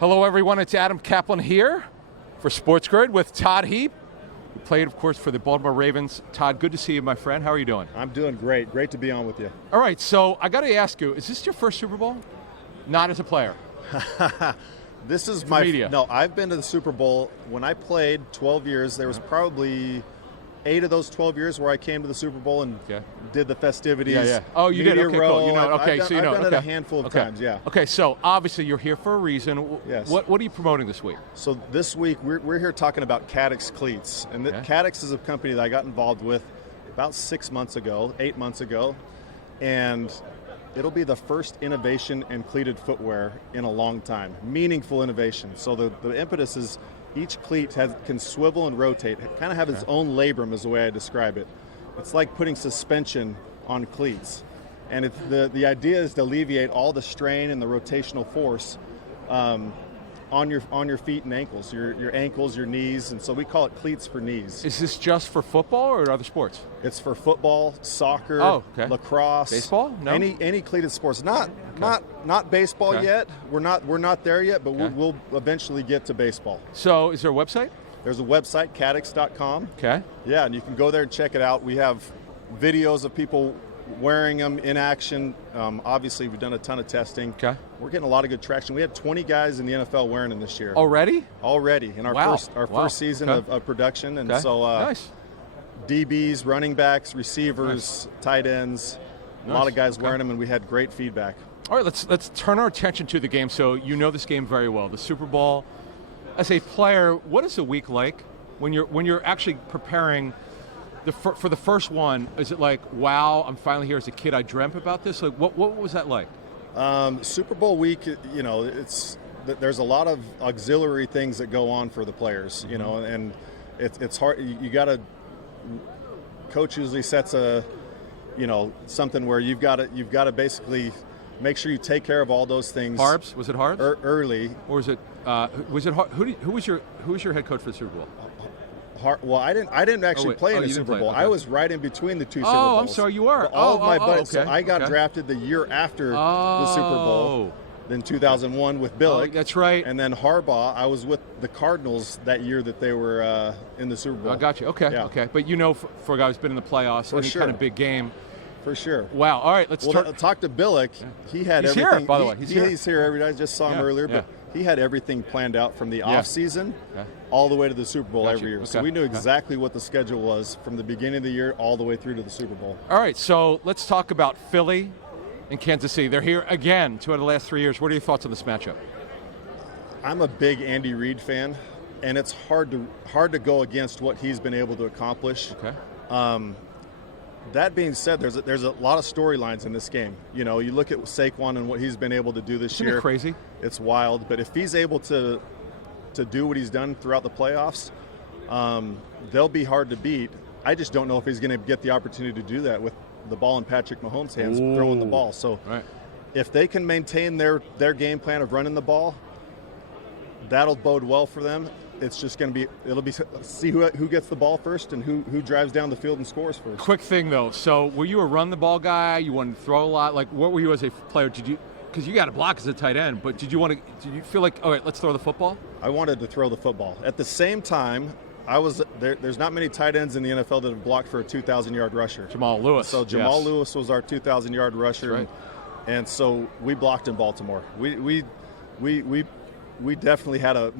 Hello, everyone. It's Adam Caplan here for SportsGrid with Todd Heap, who played, of course, for the Baltimore Ravens. Todd, good to see you, my friend. How are you doing? I'm doing great. Great to be on with you. All right, so I got to ask you, is this your first Super Bowl? Not as a player. This is for my media. No, I've been to the Super Bowl. When I played 12 years, there was probably 8 of those 12 years where I came to the Super Bowl and did the festivities. Yeah. Oh, you did? Media Okay, row. cool. You know, okay, I've done, so you know. I've done it a handful of times, yeah. Okay, so obviously you're here for a reason. Yes. What are you promoting this week? So this week, we're here talking about Cleats. And Cleats is a company that I got involved with about 8 months ago. And it'll be the first innovation in cleated footwear in a long time. Meaningful innovation. So the impetus is each cleat can swivel and rotate. It kind of have its own labrum is the way I describe it. It's like putting suspension on cleats. And the idea is to alleviate all the strain and the rotational force on your feet and ankles, your ankles, your knees, and so we call it Cleats for knees. Is this just for football or other sports? It's for football, soccer, lacrosse, baseball. No, any cleated sports. Not baseball yet. We're not there yet, but we'll eventually get to baseball. So, is there a website? There's a website, Cadix.com. Okay. Yeah, and you can go there and check it out. We have videos of people wearing them in action. Obviously, we've done a ton of testing. Okay. We're getting a lot of good traction. We had 20 guys in the NFL wearing them this year. Already? Already in our first season of production, and so nice. DBs, running backs, receivers, tight ends, a lot of guys wearing them, and we had great feedback. All right, let's turn our attention to the game. So you know this game very well, the Super Bowl. As a player, what is a week like when you're actually preparing? For the first one, is it like, wow, I'm finally here as a kid, I dreamt about this? Like, what was that like? Super Bowl week, you know, there's a lot of auxiliary things that go on for the players, you know, and it's hard. You got to, coach usually sets something where you've got to basically make sure you take care of all those things. Harbs? Was it Harbs? Early. Or was it who was your head coach for the Super Bowl? Well, I didn't actually play in the Super Bowl. Okay. I was right in between the two Super Bowls. Oh, I'm sorry, you were. But all of my buddies. Okay. So I got drafted the year after the Super Bowl, in 2001 with Billick. Oh, that's right. And then Harbaugh, I was with the Cardinals that year that they were in the Super Bowl. I got you. Okay, okay. But you know, for a guy who's been in the playoffs, any kind of big game. For sure. Wow. All right, let's talk to Billick. He had he's everything. Here, by the way. He's here every day. I just saw him earlier, but he had everything planned out from the off season all the way to the Super Bowl every year. So we knew exactly what the schedule was from the beginning of the year all the way through to the Super Bowl. All right, so let's talk about Philly and Kansas City. They're here again 2 out of the last 3 years. What are your thoughts on this matchup? I'm a big Andy Reid fan, and it's hard to go against what he's been able to accomplish. Okay. That being said, there's a lot of storylines in this game. You know, you look at Saquon and what he's been able to do this year. Isn't it crazy? It's wild. But if he's able to do what he's done throughout the playoffs, they'll be hard to beat. I just don't know if he's going to get the opportunity to do that with the ball in Patrick Mahomes' hands throwing the ball. So if they can maintain their game plan of running the ball, that'll bode well for them. It's just going to be see who gets the ball first and who drives down the field and scores first. Quick thing though, so were you a run the ball guy? You wanted to throw a lot? Like, what were you as a player? Because you got to block as a tight end, but did you feel like, all right, let's throw the football? I wanted to throw the football. At the same time, there's not many tight ends in the NFL that have blocked for a 2,000-yard rusher. Jamal Lewis. So Jamal Lewis was our 2,000-yard rusher, right. and so we blocked in Baltimore. We definitely had a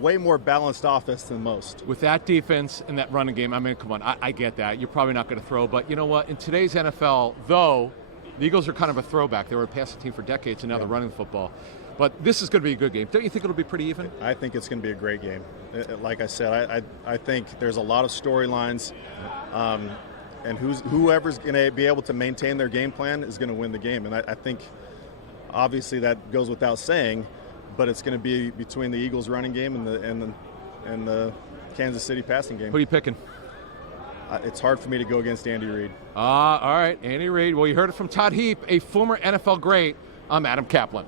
way more balanced offense than most. With that defense and that running game, I mean, come on, I get that. You're probably not going to throw, but you know what? In today's NFL, though, the Eagles are kind of a throwback. They were a passing team for decades, and now they're running the football. But this is going to be a good game. Don't you think it'll be pretty even? I think it's going to be a great game. Like I said, I think there's a lot of storylines, and whoever's going to be able to maintain their game plan is going to win the game. And I think, obviously, that goes without saying. But it's going to be between the Eagles running game and the Kansas City passing game. Who are you picking? It's hard for me to go against Andy Reid. All right, Andy Reid. Well, you heard it from Todd Heap, a former NFL great. I'm Adam Caplan.